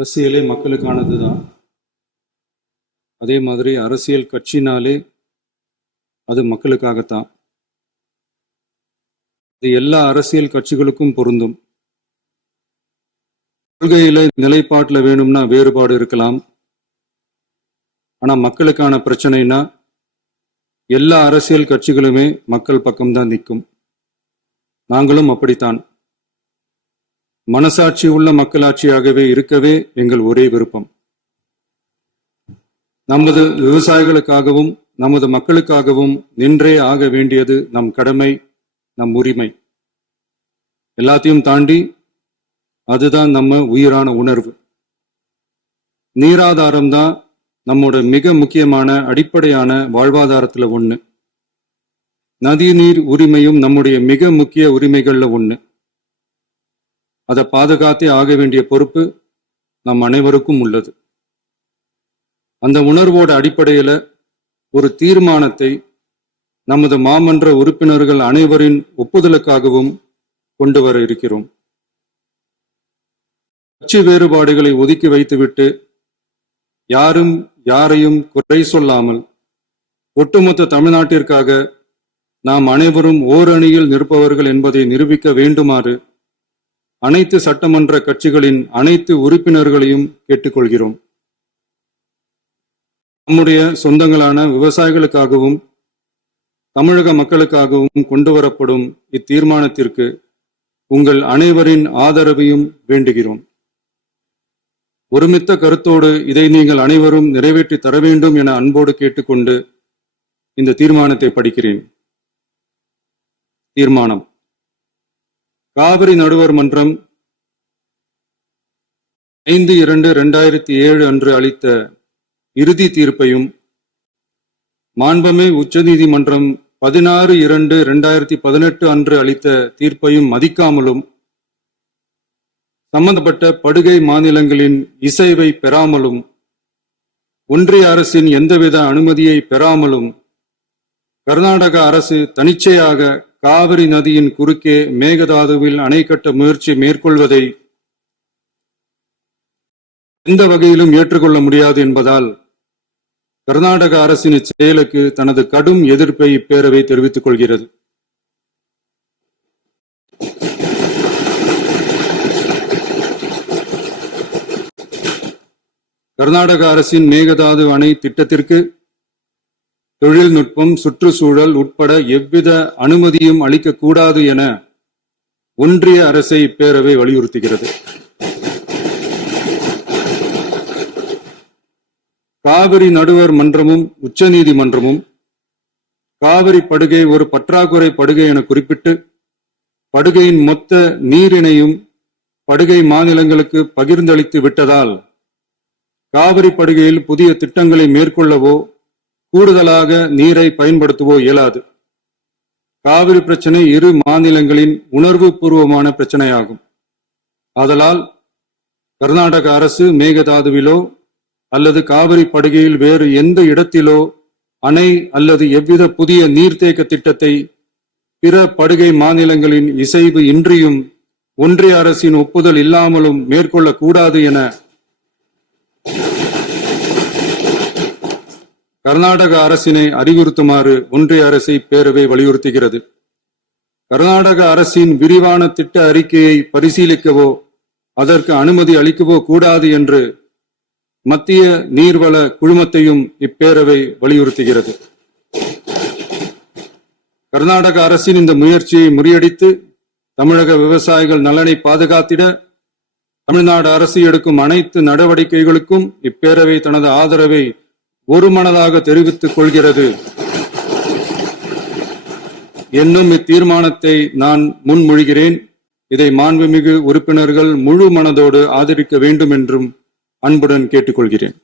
அரசியலே மக்களுக்கானது தான். அதே மாதிரி அரசியல் கட்சினாலே அது மக்களுக்காகத்தான். இது எல்லா அரசியல் கட்சிகளுக்கும் பொருந்தும். கொள்கையில நிலைப்பாட்டில் வேணும்னா வேறுபாடு இருக்கலாம். ஆனா மக்களுக்கான பிரச்சனைனா எல்லா அரசியல் கட்சிகளுமே மக்கள் பக்கம்தான் நிற்கும். நாங்களும் அப்படித்தான். மனசாட்சி உள்ள மக்களாட்சியாகவே இருக்கவே எங்கள் ஒரே விருப்பம். நமது விவசாயிகளுக்காகவும் நமது மக்களுக்காகவும் நின்றே ஆக வேண்டியது நம் கடமை, நம் உரிமை. எல்லாத்தையும் தாண்டி அதுதான் நம்ம உயிரான உணர்வு. நீராதாரம் தான் நம்மோட மிக முக்கியமான அடிப்படையான வாழ்வாதாரத்துல ஒண்ணு. நதிநீர் உரிமையும் நம்முடைய மிக முக்கிய உரிமைகள்ல ஒண்ணு. அதை பாதுகாத்தே ஆக வேண்டிய பொறுப்பு நம் அனைவருக்கும் உள்ளது. அந்த உணர்வோட அடிப்படையில ஒரு தீர்மானத்தை நமது மாமன்ற உறுப்பினர்கள் அனைவரின் ஒப்புதலுக்காகவும் கொண்டு வர இருக்கிறோம். கட்சி வேறுபாடுகளை ஒதுக்கி வைத்துவிட்டு யாரும் யாரையும் குறை சொல்லாமல் ஒட்டுமொத்த தமிழ்நாட்டிற்காக நாம் அனைவரும் ஓரணியில் நிற்பவர்கள் என்பதை நிரூபிக்க வேண்டுமாறு அனைத்து சட்டமன்ற கட்சிகளின் அனைத்து உறுப்பினர்களையும் கேட்டுக்கொள்கிறோம். நம்முடைய சொந்தங்களான விவசாயிகளுக்காகவும் தமிழக மக்களுக்காகவும் கொண்டு வரப்படும் இத்தீர்மானத்திற்கு உங்கள் அனைவரின் ஆதரவையும் வேண்டுகிறோம். ஒருமித்த கருத்தோடு இதை நீங்கள் அனைவரும் நிறைவேற்றி தர வேண்டும் என அன்போடு கேட்டுக்கொண்டு இந்த தீர்மானத்தை படிக்கிறேன். தீர்மானம்: காவிரி நடுவர் மன்றம் 5/2/2007 அன்று அளித்த இறுதி தீர்ப்பையும் மாண்புமிகு உச்சநீதிமன்றம் 16/2/2018 அன்று அளித்த தீர்ப்பையும் மதிக்காமலும் சம்பந்தப்பட்ட படுகை மாநிலங்களின் இசைவை பெறாமலும் ஒன்றிய அரசின் எந்தவித அனுமதியை பெறாமலும் கர்நாடக அரசு தனிச்சையாக காவிரி நதியின் குறுக்கே மேகதாதுவில் அணை கட்ட முயற்சி மேற்கொள்வதை எந்த வகையிலும் ஏற்றுக்கொள்ள முடியாது என்பதால் கர்நாடக அரசின் இச்செயலுக்கு தனது கடும் எதிர்ப்பை இப்பேரவை தெரிவித்துக் கொள்கிறது. கர்நாடக அரசின் மேகதாது அணை திட்டத்திற்கு தொழில்நுட்பம், சுற்றுச்சூழல் உட்பட எவ்வித அனுமதியும் அளிக்கக்கூடாது என ஒன்றிய அரசை இப்பேரவை வலியுறுத்துகிறது. காவிரி நடுவர் மன்றமும் உச்சநீதிமன்றமும் காவிரி படுகை ஒரு பற்றாக்குறை படுகை என குறிப்பிட்டு படுகையின் மொத்த நீரினையும் படுகை மாநிலங்களுக்கு பகிர்ந்தளித்து விட்டதால் காவிரி படுகையில் புதிய திட்டங்களை மேற்கொள்ளவோ கூடுதலாக நீரை பயன்படுத்தவோ இயலாது. காவிரி பிரச்சனை இரு மாநிலங்களின் உணர்வு பூர்வமான பிரச்சனையாகும். ஆதலால் கர்நாடக அரசு மேகதாதுவிலோ அல்லது காவிரி படுகையில் வேறு எந்த இடத்திலோ அணை அல்லது எவ்வித புதிய நீர்த்தேக்க திட்டத்தை பிற படுகை மாநிலங்களின் இசைவு இன்றியும் ஒன்றிய அரசின் ஒப்புதல் இல்லாமலும் மேற்கொள்ளக்கூடாது என கர்நாடக அரசினை அறிவுறுத்துமாறு ஒன்றிய அரசை பேரவை வலியுறுத்துகிறது. கர்நாடக அரசின் விரிவான திட்ட அறிக்கையை பரிசீலிக்கவோ அதற்கு அனுமதி அளிக்கவோ கூடாது என்று மத்திய நீர்வள குழுமத்தையும் இப்பேரவை வலியுறுத்துகிறது. கர்நாடக அரசின் இந்த முயற்சியை முறியடித்து தமிழக விவசாயிகள் நலனை பாதுகாத்திட தமிழ்நாடு அரசு எடுக்கும் அனைத்து நடவடிக்கைகளுக்கும் இப்பேரவை தனது ஆதரவை ஒருமனதாக தெரிவித்துக் கொள்கிறது என்னும் இத்தீர்மானத்தை நான் முன்மொழிகிறேன். இதை மாண்புமிகு உறுப்பினர்கள் முழு மனதோடு ஆதரிக்க வேண்டும் என்றும் அன்புடன் கேட்டுக்கொள்கிறேன்.